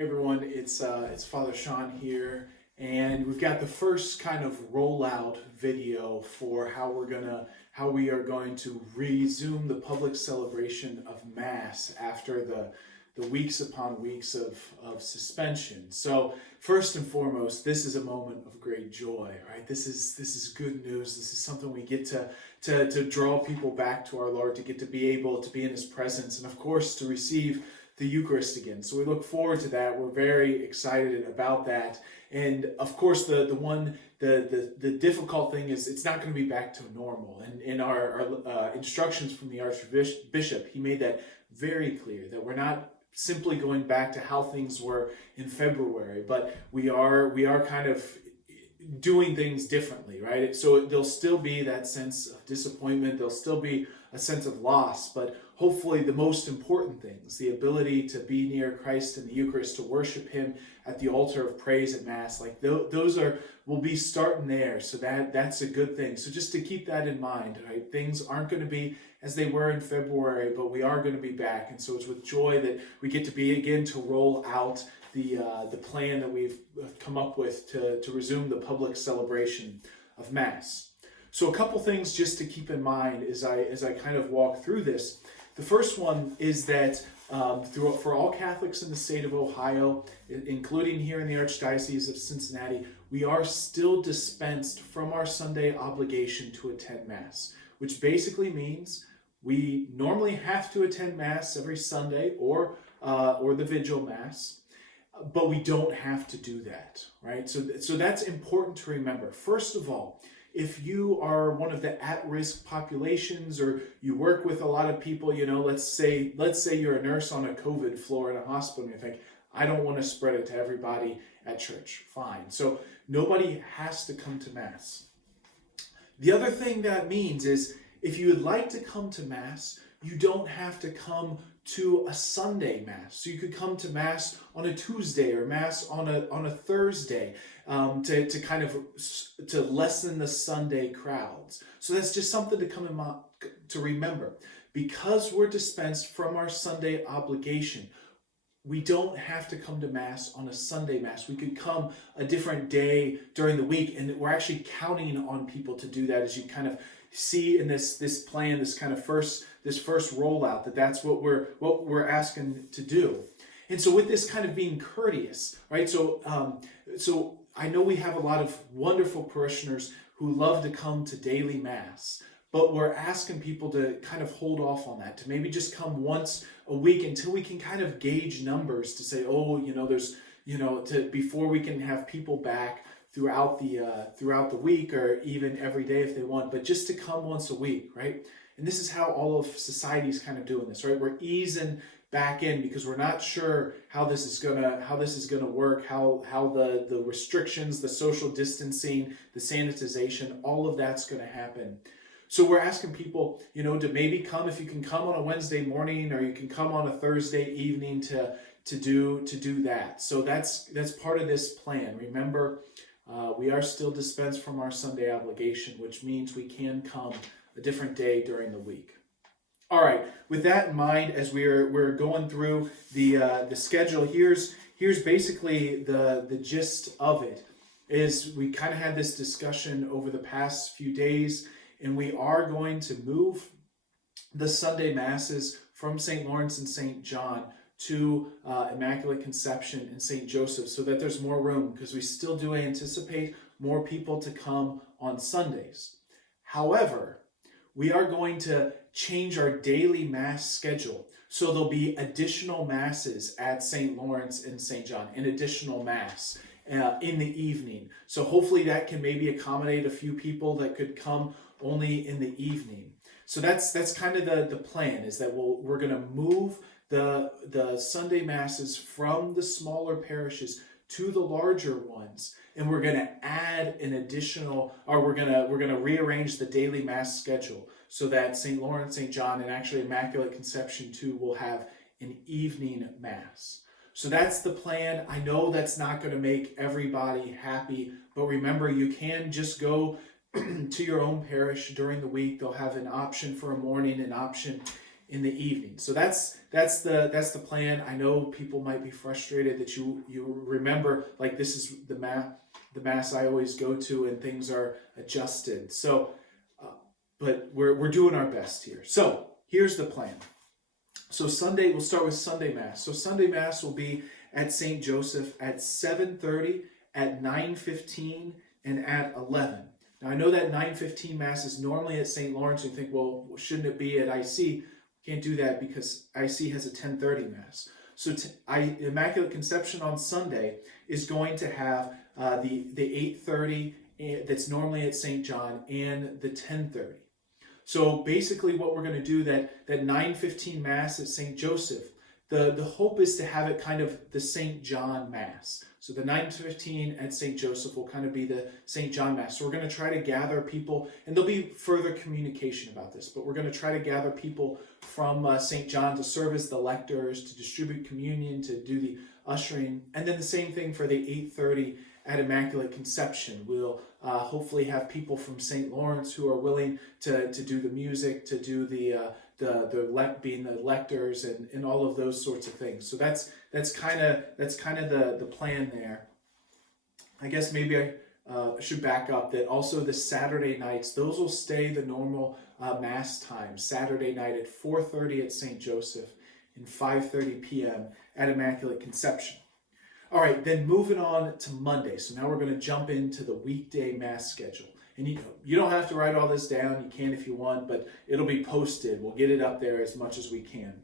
Hey everyone, it's Father Sean here, and we've got the first kind of rollout video for how we are going to resume the public celebration of Mass after the weeks upon weeks of suspension. So first and foremost, this is a moment of great joy, right? This is good news. This is something we get to draw people back to our Lord, to get to be able to be in His presence, and of course to receive the Eucharist again. So we look forward to that. We're very excited about that. And of course, the difficult thing is it's not going to be back to normal. And in our instructions from the Archbishop, he made that very clear, that we're not simply going back to how things were in February, but we are kind of doing things differently, right? So there'll still be that sense of disappointment, there'll still be a sense of loss, but hopefully the most important things, the ability to be near Christ in the Eucharist, to worship Him at the altar of praise at Mass, like we'll be starting there. So that's a good thing. So just to keep that in mind, right? Things aren't going to be as they were in February, but we are going to be back. And so it's with joy that we get to begin to roll out the plan that we've come up with to resume the public celebration of Mass. So a couple things just to keep in mind as I kind of walk through this. The first one is that for all Catholics in the state of Ohio, including here in the Archdiocese of Cincinnati, we are still dispensed from our Sunday obligation to attend Mass, which basically means we normally have to attend Mass every Sunday or the Vigil Mass, but we don't have to do that, right? So that's important to remember. First of all, if you are one of the at-risk populations, or you work with a lot of people, let's say you're a nurse on a COVID floor in a hospital, and you think, I don't want to spread it to everybody at church. Fine. So nobody has to come to Mass. The other thing that means is, if you would like to come to Mass, you don't have to come to a Sunday Mass. So you could come to Mass on a Tuesday or Mass on a Thursday to kind of to lessen the Sunday crowds. So that's just something to remember. Because we're dispensed from our Sunday obligation, we don't have to come to Mass on a Sunday Mass. We could come a different day during the week, and we're actually counting on people to do that, as you kind of see in this plan, this first rollout, that's what we're asking to do. And so with this kind of being courteous, right? So I know we have a lot of wonderful parishioners who love to come to daily Mass, but we're asking people to kind of hold off on that, to maybe just come once a week until we can kind of gauge numbers, to say, before we can have people back throughout the week, or even every day if they want, but just to come once a week, right? And this is how all of society is kind of doing this, right? We're easing back in because we're not sure how this is gonna work, how the restrictions, the social distancing, the sanitization, all of that's gonna happen. So we're asking people, to maybe come, if you can come on a Wednesday morning, or you can come on a Thursday evening to do that. So that's part of this plan. Remember, we are still dispensed from our Sunday obligation, which means we can come a different day during the week. All right, with that in mind, as we're going through the schedule, here's basically the gist of it. Is we kind of had this discussion over the past few days, and we are going to move the Sunday Masses from St. Lawrence and St. John to Immaculate Conception and St. Joseph, so that there's more room, because we still do anticipate more people to come on Sundays. However, we are going to change our daily Mass schedule. So there'll be additional Masses at St. Lawrence and St. John, an additional Mass in the evening. So hopefully that can maybe accommodate a few people that could come only in the evening. So that's kind of the plan, is that we're going to move the Sunday Masses from the smaller parishes to the larger ones, and we're going to add an additional, or we're going to rearrange the daily Mass schedule so that St. Lawrence, St. John, and actually Immaculate Conception too will have an evening Mass. So that's the plan. I know that's not going to make everybody happy, but remember, you can just go to your own parish during the week. They'll have an option for a morning, an option in the evening. So that's the plan. I know people might be frustrated that you remember, like, this is the mass I always go to, and things are adjusted. So, but we're doing our best here. So here's the plan. So Sunday, we'll start with Sunday Mass. So Sunday Mass will be at St. Joseph at 7:30, at 9:15, and at 11. Now I know that 9:15 Mass is normally at St. Lawrence. You think, well, shouldn't it be at IC? Can't do that because IC has a 10:30 Mass. So Immaculate Conception on Sunday is going to have the 8:30 that's normally at St. John and the 10:30. So basically what we're going to do, that 9:15 Mass at St. Joseph, the hope is to have it kind of the St. John Mass. So the 9:15 at St. Joseph will kind of be the St. John Mass. So we're going to try to gather people, and there'll be further communication about this, but we're going to try to gather people from St. John to serve as the lectors, to distribute communion, to do the ushering, and then the same thing for the 8:30 at Immaculate Conception. We'll hopefully have people from St. Lawrence who are willing to do the music, to do being the lectors, and all of those sorts of things. So that's kind of the plan there. I guess maybe I should back up that also the Saturday nights, those will stay the normal Mass time. Saturday night at 4:30 at St. Joseph and 5:30 p.m. at Immaculate Conception. All right, then moving on to Monday. So now we're going to jump into the weekday Mass schedule. And you don't have to write all this down. You can if you want, but it'll be posted. We'll get it up there as much as we can.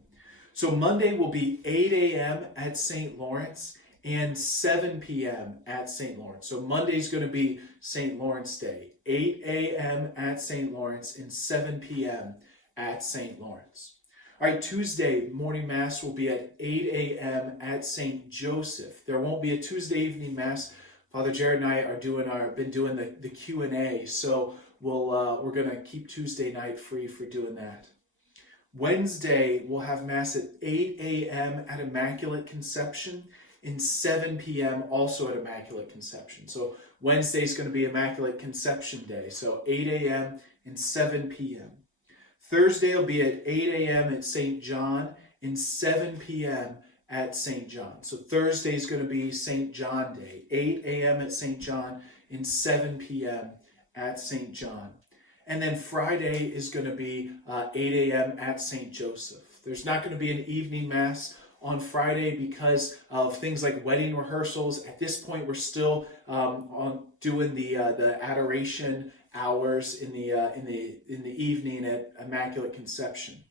So Monday will be 8 a.m. at St. Lawrence and 7 p.m. at St. Lawrence. So Monday's going to be St. Lawrence Day, 8 a.m. at St. Lawrence and 7 p.m. at St. Lawrence. All right, Tuesday morning Mass will be at 8 a.m. at St. Joseph. There won't be a Tuesday evening Mass. Father Jared and I are been doing the Q&A, so we're going to keep Tuesday night free for doing that. Wednesday, we'll have Mass at 8 a.m. at Immaculate Conception and 7 p.m. also at Immaculate Conception. So Wednesday's going to be Immaculate Conception Day, so 8 a.m. and 7 p.m. Thursday will be at 8 a.m. at St. John and 7 p.m. at St. John. So Thursday is going to be St. John Day, 8 a.m. at St. John and 7 p.m. at St. John. And then Friday is going to be 8 a.m. at St. Joseph. There's not going to be an evening Mass on Friday because of things like wedding rehearsals. At this point, we're still on doing the adoration hours in the evening at Immaculate Conception.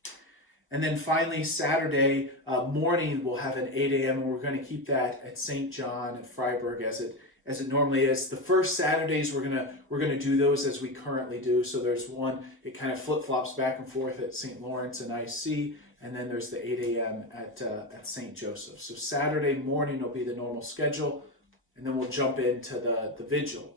And then finally, Saturday morning, we'll have an 8 a.m. and we're going to keep that at St. John at Freiburg as it normally is. The first Saturdays we're gonna do those as we currently do. So there's one, it kind of flip-flops back and forth at St. Lawrence and IC, and then there's the 8 a.m. at St. Joseph. So Saturday morning will be the normal schedule, and then we'll jump into the vigil.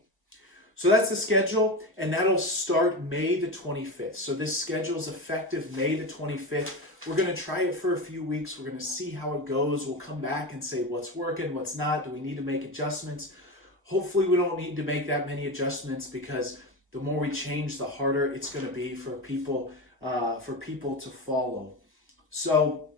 So that's the schedule, and that'll start May the 25th. So this schedule is effective May the 25th. We're going to try it for a few weeks. We're going to see how it goes. We'll come back and say what's working, what's not. Do we need to make adjustments? Hopefully we don't need to make that many adjustments, because the more we change, the harder it's going to be for people to follow. So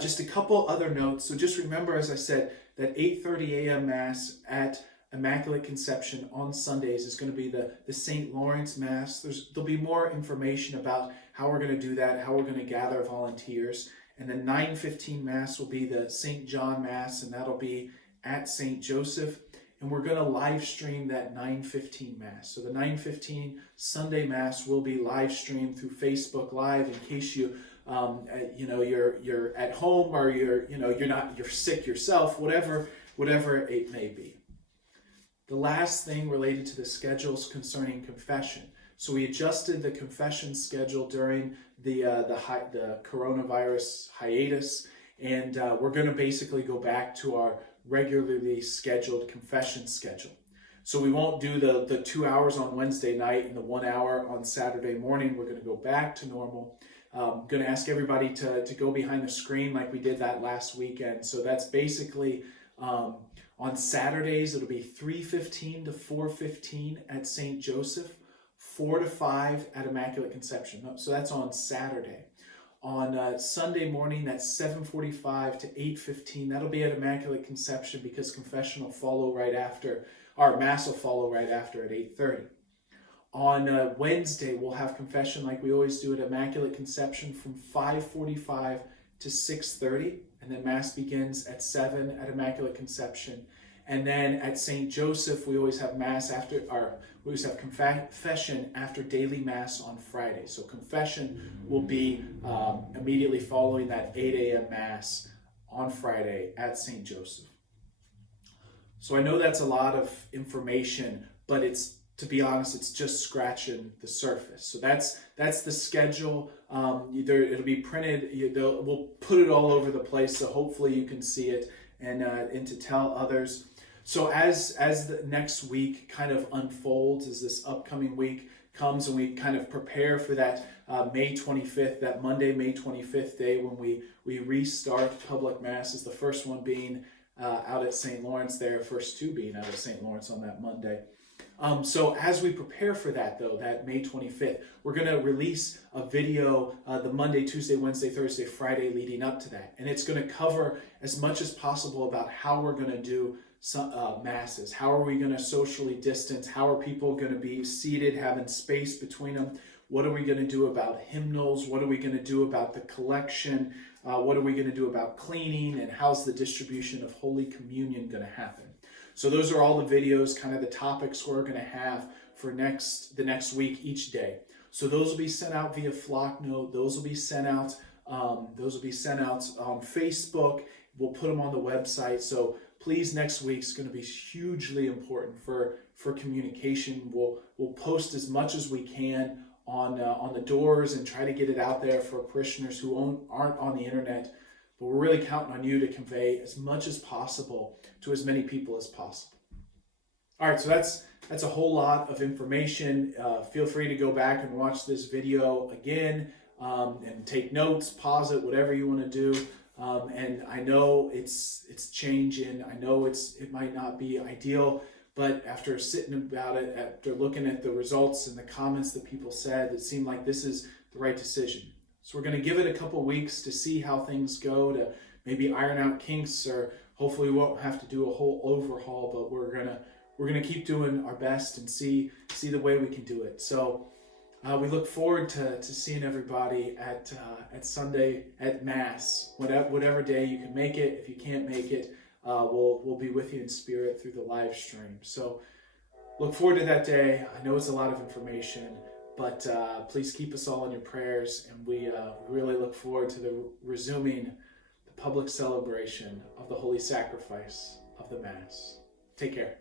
just a couple other notes. So just remember, as I said, that 8:30 a.m. Mass at Immaculate Conception on Sundays is going to be the St. Lawrence Mass. There'll be more information about how we're going to do that, how we're going to gather volunteers. And then 9:15 Mass will be the St. John Mass, and that'll be at St. Joseph. And we're going to live stream that 9:15 Mass. So the 9:15 Sunday Mass will be live streamed through Facebook Live in case you're at home, or you're sick yourself, whatever it may be. The last thing related to the schedules concerning confession. So we adjusted the confession schedule during the coronavirus hiatus, and we're going to basically go back to our regularly scheduled confession schedule. So we won't do the 2 hours on Wednesday night and the 1 hour on Saturday morning. We're going to go back to normal. I'm going to ask everybody to go behind the screen like we did that last weekend. So that's basically on Saturdays, it'll be 3:15 to 4:15 at St. Joseph, 4 to 5 at Immaculate Conception. So that's on Saturday. On Sunday morning, that's 7:45 to 8:15. That'll be at Immaculate Conception because confession will follow right after, or Mass will follow right after at 8:30. On Wednesday, we'll have confession like we always do at Immaculate Conception from 5:45 to 6:30, and then Mass begins at 7 at Immaculate Conception. And then at St. Joseph, we always have Mass after, or we always have confession after daily Mass on Friday. So confession will be immediately following that 8 a.m. Mass on Friday at St. Joseph. So I know that's a lot of information, but to be honest, it's just scratching the surface. So that's the schedule. It'll be printed. We'll put it all over the place, so hopefully you can see it and to tell others. So as the next week kind of unfolds, as this upcoming week comes, and we kind of prepare for that May 25th, that Monday, May 25th day when we restart public masses. The first one being out at St. Lawrence there, first two being out at St. Lawrence on that Monday. So as we prepare for that, though, that May 25th, we're going to release a video the Monday, Tuesday, Wednesday, Thursday, Friday leading up to that. And it's going to cover as much as possible about how we're going to do masses. How are we going to socially distance? How are people going to be seated, having space between them? What are we going to do about hymnals? What are we going to do about the collection? What are we going to do about cleaning? And how's the distribution of Holy Communion going to happen? So those are all the videos, kind of the topics we're going to have for the next week each day. So those will be sent out via Flocknote. Those will be sent out. On Facebook. We'll put them on the website. So please, next week's going to be hugely important for communication. We'll post as much as we can on the doors and try to get it out there for parishioners who aren't on the internet. But we're really counting on you to convey as much as possible to as many people as possible. All right, so that's a whole lot of information. Feel free to go back and watch this video again and take notes, pause it, whatever you want to do. And I know it's changing. I know it might not be ideal, but after sitting about it, after looking at the results and the comments that people said, it seemed like this is the right decision. So we're going to give it a couple weeks to see how things go, to maybe iron out kinks, or hopefully we won't have to do a whole overhaul, but we're gonna keep doing our best and see the way we can do it. So we look forward to seeing everybody at Sunday at Mass, whatever day you can make it. If you can't make it, we'll be with you in spirit through the live stream. So look forward to that day. I know it's a lot of information, but please keep us all in your prayers, and we really look forward to resuming the public celebration of the Holy Sacrifice of the Mass. Take care.